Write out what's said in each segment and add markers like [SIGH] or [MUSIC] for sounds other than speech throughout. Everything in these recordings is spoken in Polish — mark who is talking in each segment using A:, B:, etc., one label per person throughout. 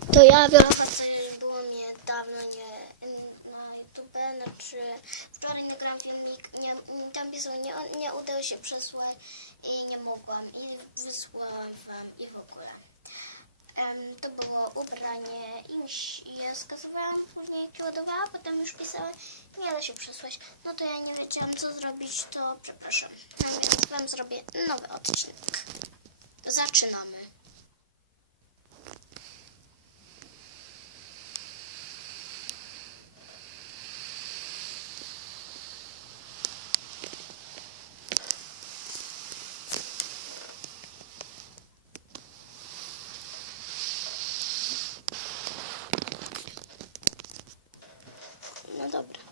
A: To ja Wiola Pacery, było mnie dawno nie na YouTube, znaczy wczoraj nagrałam filmik, nie, tam pisał, nie, nie udało się przesłać i nie mogłam i wysłałam wam i w ogóle. Em, to było ubranie i się- je skasowałam, później ładowała, potem już pisałem, nie da się przesłać. No to ja nie wiedziałam co zrobić, to przepraszam. Wam zrobię nowy odcinek. Zaczynamy. No dobra.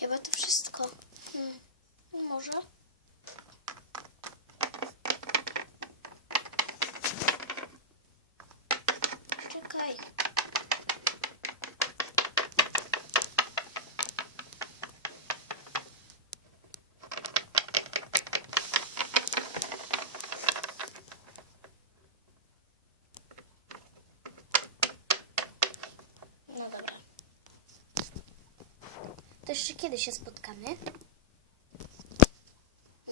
A: Chyba to wszystko. Hmm. Może? Czekaj. No dobra. To jeszcze kiedy się spotkamy?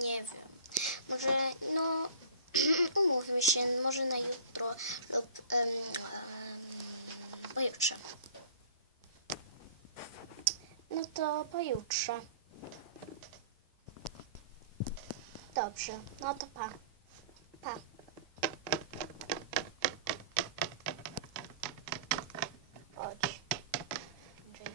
A: Nie wiem. Może, no, [CLEARS THROAT] umówmy się, może na jutro lub em, em, pojutrze. No to pojutrze. Dobrze, no to pa. Pa. Chodź. Andrzej.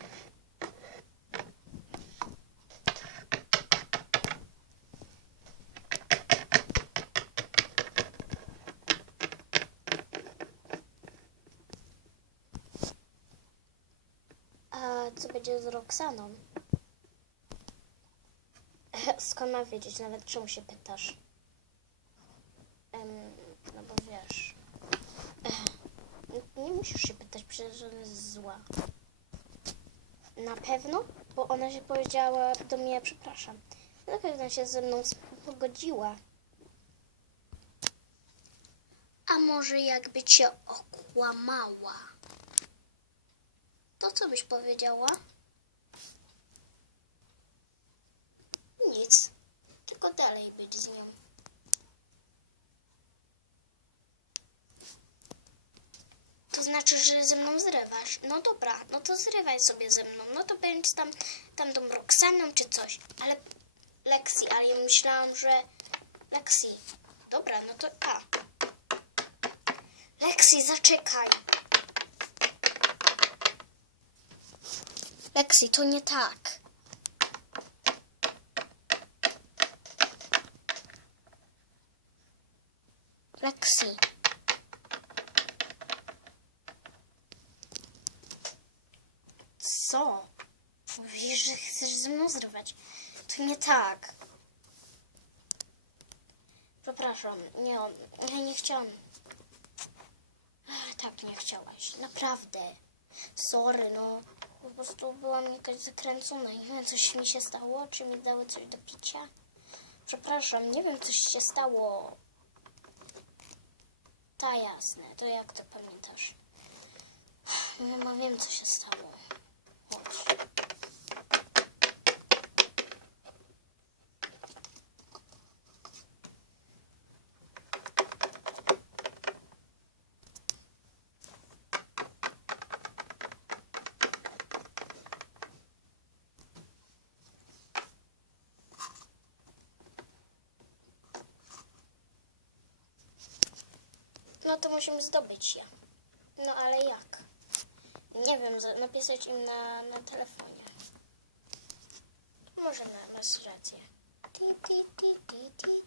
A: A co będzie z Roxaną? [LAUGHS] Skąd mam wiedzieć? Nawet czemu się pytasz? Em, no bo wiesz. [LAUGHS] Nie musisz się pytać, przecież ona jest zła. Na pewno? Bo ona się powiedziała do mnie, przepraszam. Na pewno się ze mną pogodziła. A może jakby cię okłamała? To co byś powiedziała? Nic. Tylko dalej być z nią. To znaczy, że ze mną zrywasz. No dobra, no to zrywaj sobie ze mną. No to tam, tam tą Roxaną czy coś. Ale Lexi, ale ja myślałam, że Lexi. Dobra, no to a. Lexi, zaczekaj. Lexi, to nie tak. Co? Mówisz, że chcesz ze mną zrywać. To nie tak. Przepraszam, nie, ja nie chciałam. Tak, nie chciałaś. Naprawdę. Sorry, no. Po prostu byłam jakaś zakręcona nie wiem, coś mi się stało, czy mi dały coś do picia. Przepraszam, nie wiem, coś się stało. Ta jasne, to jak to pamiętasz? Mama, wiem, co się stało. No to musimy zdobyć je. No ale jak? Nie wiem, napisać im na, na telefonie. Może na, masz rację. Ti, ti, ti, ti, ti.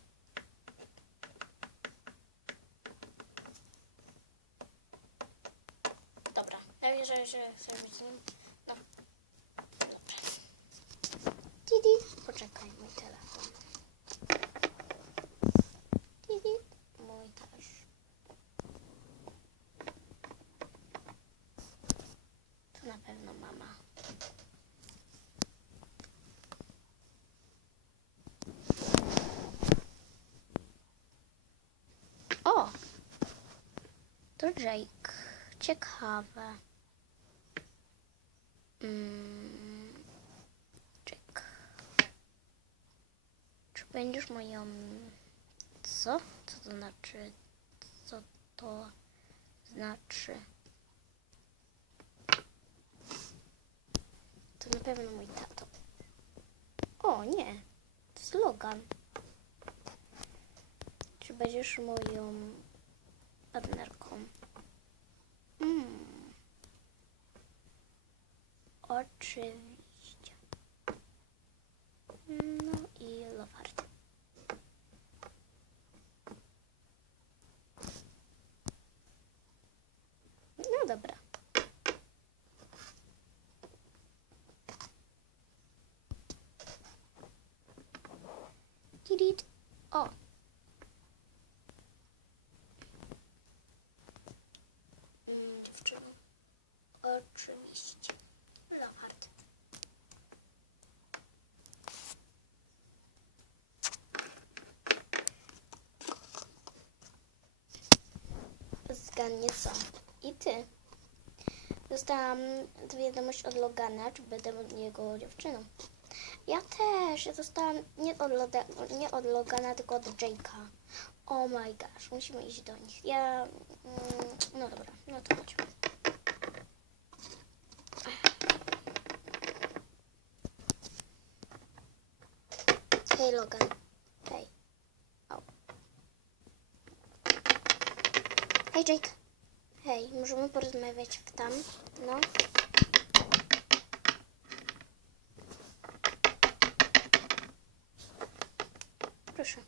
A: Dobra, ja wierzę, że chcę być z nim. No, dobra. Tidi, poczekaj, mój telefon. Tidi, mój też. To na pewno mama. Jake. Ciekawe. Mm, Jake. Czy będziesz moją... Co? Co to znaczy? Co to znaczy? To na pewno mój tato. O, nie. To jest Logan. Czy będziesz moją partnerką? Mm. Oczywiście. No i Lofart. No dobra. Tidit. O. Mm, Co. I ty. Dostałam wiadomość od Logana, czy będę niego dziewczyną. Ja też. Ja dostałam nie od, Loda, nie od Logana, tylko od Jake'a. Oh my gosh, musimy iść do nich. Ja... Mm, no dobra, no to chodźmy. Hej Logan. Hej. O. Hej Jake. Hej, możemy porozmawiać w tam? No. Proszę.